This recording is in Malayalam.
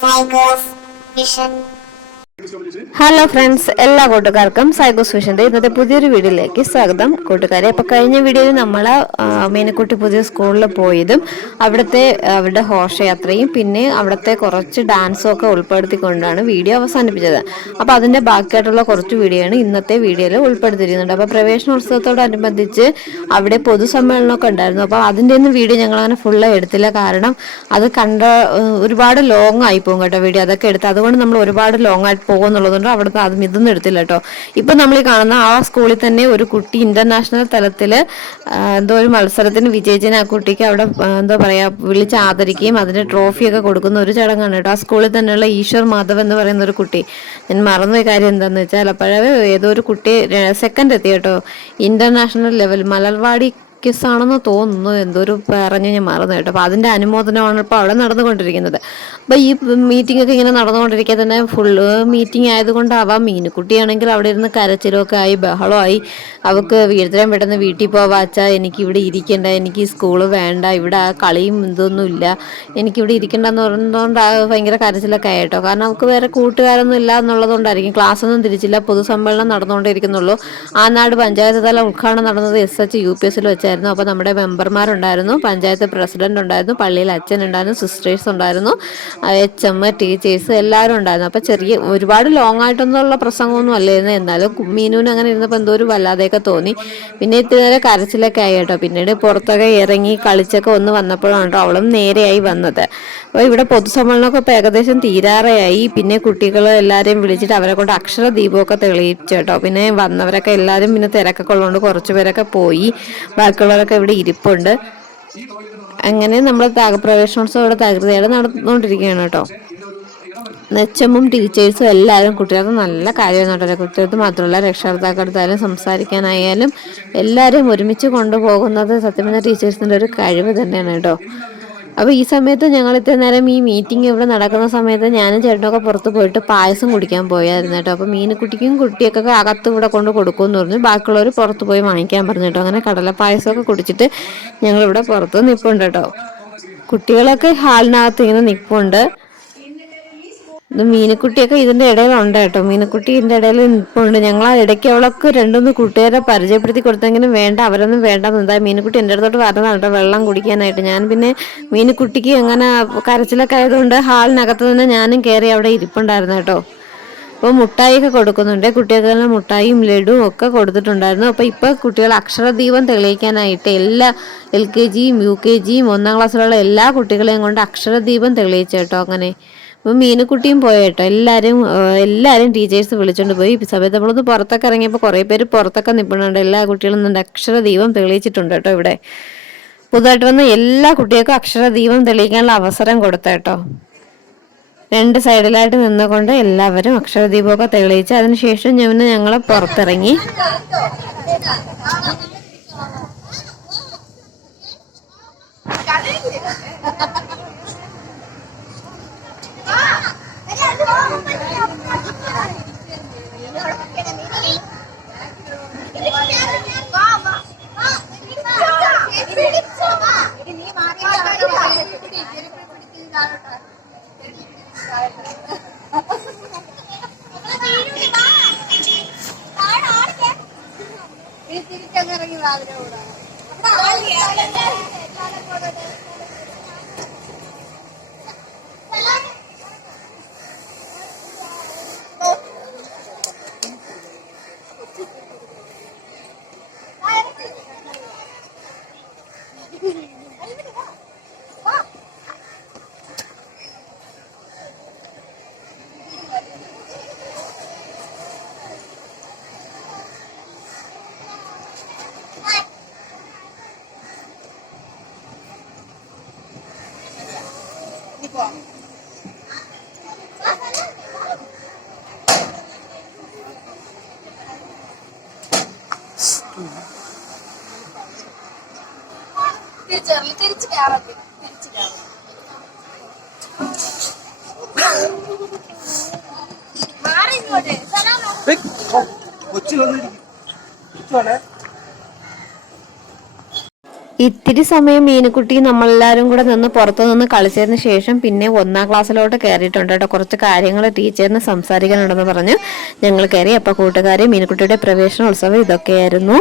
Tigers Vision. ഹലോ ഫ്രണ്ട്സ്, എല്ലാ കൂട്ടുകാർക്കും സൈക്കോസ് വിഷന്റെ ഇന്നത്തെ പുതിയൊരു വീഡിയോയിലേക്ക് സ്വാഗതം. കൂട്ടുകാരെ, അപ്പോൾ കഴിഞ്ഞ വീഡിയോയിൽ നമ്മൾ മീനക്കുട്ടി പുതിയ സ്കൂളിൽ പോയതും അവരുടെ ഘോഷയാത്രയും പിന്നെ അവിടുത്തെ കുറച്ച് ഡാൻസും ഒക്കെ ഉൾപ്പെടുത്തിക്കൊണ്ടാണ് വീഡിയോ അവസാനിപ്പിച്ചത്. അപ്പോൾ അതിന്റെ ബാക്കിയായിട്ടുള്ള കുറച്ച് വീഡിയോ ആണ് ഇന്നത്തെ വീഡിയോയിൽ ഉൾപ്പെടുത്തിയിരിക്കുന്നുണ്ട്. അപ്പോൾ പ്രവേശനോത്സവത്തോടനുബന്ധിച്ച് അവിടെ പൊതുസമ്മേളനമൊക്കെ ഉണ്ടായിരുന്നു. അപ്പോൾ അതിൻ്റെ ഒന്നും വീഡിയോ ഞങ്ങൾ അങ്ങനെ ഫുള്ള് എടുത്തില്ല. കാരണം അത് ഒരുപാട് ലോങ് ആയി പോകും കേട്ടോ വീഡിയോ. അതൊക്കെ എടുത്ത് അതുകൊണ്ട് നമ്മൾ ഒരുപാട് ലോങ് ആയിട്ട് പോകുന്നുള്ളതുകൊണ്ട് അവിടുത്തെ അതും ഇതൊന്നും എടുത്തില്ല കേട്ടോ. ഇപ്പൊ നമ്മൾ ഈ കാണുന്ന ആ സ്കൂളിൽ തന്നെ ഒരു കുട്ടി ഇന്റർനാഷണൽ തലത്തില് എന്തോ ഒരു മത്സരത്തിന് വിജയിച്ചതിന് ആ കുട്ടിക്ക് അവിടെ എന്താ പറയാ വിളിച്ച് ആദരിക്കുകയും അതിന്റെ ട്രോഫിയൊക്കെ കൊടുക്കുന്ന ഒരു ചടങ്ങാണ് കേട്ടോ. ആ സ്കൂളിൽ തന്നെയുള്ള ഈശ്വർ മാധവ് എന്ന് പറയുന്ന ഒരു കുട്ടി, ഞാൻ മറന്നൊരു കാര്യം എന്താണെന്ന് വെച്ചാൽ അപ്പോഴേ ഏതോ ഒരു കുട്ടി സെക്കൻഡ് എത്തി കേട്ടോ. ഇന്റർനാഷണൽ ലെവൽ മലർവാടി ആണെന്ന് തോന്നുന്നു, എന്തോ ഒരു പറഞ്ഞു ഞാൻ മറന്നു കേട്ടോ. അപ്പൊ അതിന്റെ അനുമോദനമാണ് ഇപ്പോൾ അവിടെ നടന്നുകൊണ്ടിരിക്കുന്നത്. അപ്പൊ ഈ മീറ്റിംഗ് ഒക്കെ ഇങ്ങനെ നടന്നുകൊണ്ടിരിക്കുക തന്നെ ഫുള്ള് മീറ്റിംഗ് ആയതുകൊണ്ടാവാം മീനുക്കുട്ടിയാണെങ്കിൽ അവിടെ ഇരുന്ന് കരച്ചിലൊക്കെ ആയി ബഹളമായി. അവൾക്ക് എത്രയും പെട്ടെന്ന് വീട്ടിൽ പോവാച്ചാ, എനിക്ക് ഇവിടെ ഇരിക്കണ്ട, എനിക്ക് ഈ സ്കൂള് വേണ്ട, ഇവിടെ ആ കളിയും ഇതൊന്നും ഇല്ല, എനിക്കിവിടെ ഇരിക്കണ്ടെന്ന് പറഞ്ഞതുകൊണ്ട് ഭയങ്കര കരച്ചിലൊക്കെ ആയിട്ടോ. കാരണം അവൾക്ക് വേറെ കൂട്ടുകാരൊന്നും ഇല്ല എന്നുള്ളതുകൊണ്ടായിരിക്കും. ക്ലാസ് ഒന്നും തിരിച്ചില്ല, പൊതുസമ്മേളനം നടന്നുകൊണ്ടിരിക്കുന്നുള്ളൂ. ആനാട് പഞ്ചായത്ത് തല ഉദ്ഘാടനം നടന്നത് SH UPS വെച്ചായിരുന്നു. അപ്പോൾ നമ്മുടെ മെമ്പർമാരുണ്ടായിരുന്നു, പഞ്ചായത്ത് പ്രസിഡന്റ് ഉണ്ടായിരുന്നു, പള്ളിയിൽ അച്ഛൻ ഉണ്ടായിരുന്നു, സിസ്റ്റേഴ്സ് ഉണ്ടായിരുന്നു, HM ടീച്ചേഴ്സ് എല്ലാവരും ഉണ്ടായിരുന്നു. അപ്പോൾ ഒരുപാട് ലോങ് ആയിട്ടൊന്നുള്ള പ്രസംഗമൊന്നും അല്ലായിരുന്നു. എന്നാലും മീനുവിന് അങ്ങനെ ഇരുന്നപ്പോൾ എന്തോ ഒരു വല്ലാതെയൊക്കെ തോന്നി. പിന്നെ ഇത്തിരി നേരം കരച്ചിലൊക്കെ ആയി കേട്ടോ. പിന്നീട് പുറത്തൊക്കെ ഇറങ്ങി കളിച്ചൊക്കെ ഒന്ന് വന്നപ്പോഴാണ് കേട്ടോ അവളും നേരെയായി വന്നത്. അപ്പോൾ ഇവിടെ പൊതുസമ്മേളനമൊക്കെ ഇപ്പോൾ ഏകദേശം തീരാറെയായി. പിന്നെ കുട്ടികൾ എല്ലാവരെയും വിളിച്ചിട്ട് അവരെ കൊണ്ട് അക്ഷര ദീപമൊക്കെ തെളിയിച്ചു കേട്ടോ. പിന്നെ വന്നവരൊക്കെ എല്ലാവരും പിന്നെ തിരക്കൊക്കെ ഉള്ളതുകൊണ്ട് കുറച്ച് പേരൊക്കെ പോയി, ബാക്കിയുള്ളവരൊക്കെ ഇവിടെ ഇരിപ്പുണ്ട്. അങ്ങനെ നമ്മൾ പ്രവേശനോത്സവം ഇവിടെ തകൃതിയായിട്ട് നടന്നുകൊണ്ടിരിക്കുകയാണ് കേട്ടോ. HM ടീച്ചേഴ്സും എല്ലാവരും കുട്ടികൾക്ക് നല്ല കാര്യമാണ് കേട്ടോ. കുട്ടികൾക്ക് മാത്രമല്ല രക്ഷകർത്താക്കളടുത്തായാലും സംസാരിക്കാനായാലും എല്ലാവരും ഒരുമിച്ച് കൊണ്ടുപോകുന്നത് സത്യം പറഞ്ഞാൽ ടീച്ചേഴ്സിൻ്റെ ഒരു കഴിവ് തന്നെയാണ് കേട്ടോ. അപ്പോൾ ഈ സമയത്ത് ഞങ്ങൾ ഇത്ര നേരം ഈ മീറ്റിംഗ് ഇവിടെ നടക്കുന്ന സമയത്ത് ഞാനും ചേട്ടനൊക്കെ പുറത്ത് പോയിട്ട് പായസം കുടിക്കാൻ പോയായിരുന്നു കേട്ടോ. അപ്പോൾ മീനുകുട്ടിക്കും കുട്ടിയൊക്കെ അകത്ത് ഇവിടെ കൊണ്ട് കൊടുക്കുമെന്ന് പറഞ്ഞു, ബാക്കിയുള്ളവർ പുറത്ത് പോയി വാങ്ങിക്കാൻ പറഞ്ഞു കേട്ടോ. അങ്ങനെ കടലപ്പായസമൊക്കെ കുടിച്ചിട്ട് ഞങ്ങളിവിടെ പുറത്ത് നിൽപ്പുണ്ട് കേട്ടോ. കുട്ടികളൊക്കെ ഹാളിനകത്ത് ഇങ്ങനെ നിൽപ്പുണ്ട്. ഇത് മീനുക്കുട്ടിയൊക്കെ ഇതിന്റെ ഇടയിലുണ്ട് കേട്ടോ. മീനുക്കുട്ടി ഇതിന്റെ ഇടയിൽ നിൽപ്പുണ്ട്. ഞങ്ങൾ ആ ഇടയ്ക്ക് അവളൊക്കെ രണ്ടൊന്ന് കൂട്ടുകാരെ പരിചയപ്പെടുത്തി കൊടുത്തെങ്കിലും വേണ്ട, അവരൊന്നും വേണ്ടെന്ന്. എന്താ മീനുക്കുട്ടി എൻ്റെ അടുത്തോട്ട് വരുന്നതാണ് കേട്ടോ വെള്ളം കുടിക്കാനായിട്ട്. ഞാൻ പിന്നെ മീനുക്കുട്ടിക്ക് അങ്ങനെ കരച്ചിലൊക്കെ ആയതുകൊണ്ട് ഹാളിനകത്ത് തന്നെ ഞാനും കയറി അവിടെ ഇരിപ്പുണ്ടായിരുന്നു കേട്ടോ. അപ്പോൾ മുട്ടായിയൊക്കെ കൊടുക്കുന്നുണ്ട് കുട്ടികൾക്ക്, മുട്ടായിയും ലഡുവും ഒക്കെ കൊടുത്തിട്ടുണ്ടായിരുന്നു. അപ്പോൾ ഇപ്പോൾ കുട്ടികൾ അക്ഷരദീപം തെളിയിക്കാനായിട്ട് എല്ലാ LKGയും UKGയും 1ാം ക്ലാസ്സിലുള്ള എല്ലാ കുട്ടികളെയും കൊണ്ട് അക്ഷരദീപം തെളിയിച്ചു കേട്ടോ. അങ്ങനെ അപ്പോൾ മീനുക്കുട്ടിയും പോയ കേട്ടോ. എല്ലാവരും ടീച്ചേഴ്സ് വിളിച്ചുകൊണ്ട് പോയി. ഈ സമയത്ത് നമ്മളൊന്ന് പുറത്തൊക്കെ ഇറങ്ങിയപ്പോൾ കുറേ പേര് പുറത്തൊക്കെ നിൽപ്പുന്നുണ്ട്. എല്ലാ കുട്ടികളും നിന്റെ അക്ഷരദീപം തെളിയിച്ചിട്ടുണ്ട് കേട്ടോ. ഇവിടെ പുതുതായിട്ട് വന്ന എല്ലാ കുട്ടികൾക്കും അക്ഷരദീപം തെളിയിക്കാനുള്ള അവസരം കൊടുത്തേട്ടോ. 2 സൈഡിലായിട്ട് നിന്നുകൊണ്ട് എല്ലാവരും അക്ഷരദീപമൊക്കെ തെളിയിച്ച് അതിനുശേഷം ഞങ്ങൾ പുറത്തിറങ്ങി. തിരിച്ചങ്ങിറങ്ങി രാവിലെ കൂടാ തിരിച്ചു കയറാം. മാറി ഇങ്ങോട്ട് ഈ ഇത്തിരി സമയം മീനുക്കുട്ടി നമ്മളെല്ലാവരും കൂടെ നിന്ന് പുറത്തു നിന്ന് കളിച്ചതിന് ശേഷം പിന്നെ 1-ാം ക്ലാസ്സിലോട്ട് കയറിയിട്ടുണ്ട് കേട്ടോ. കുറച്ച് കാര്യങ്ങൾ ടീച്ചറിന് സംസാരിക്കാനുണ്ടെന്ന് പറഞ്ഞ് ഞങ്ങൾ കയറി. അപ്പോൾ കൂട്ടുകാരെ മീനുക്കുട്ടിയുടെ പ്രവേശനോത്സവം ഇതൊക്കെയായിരുന്നു.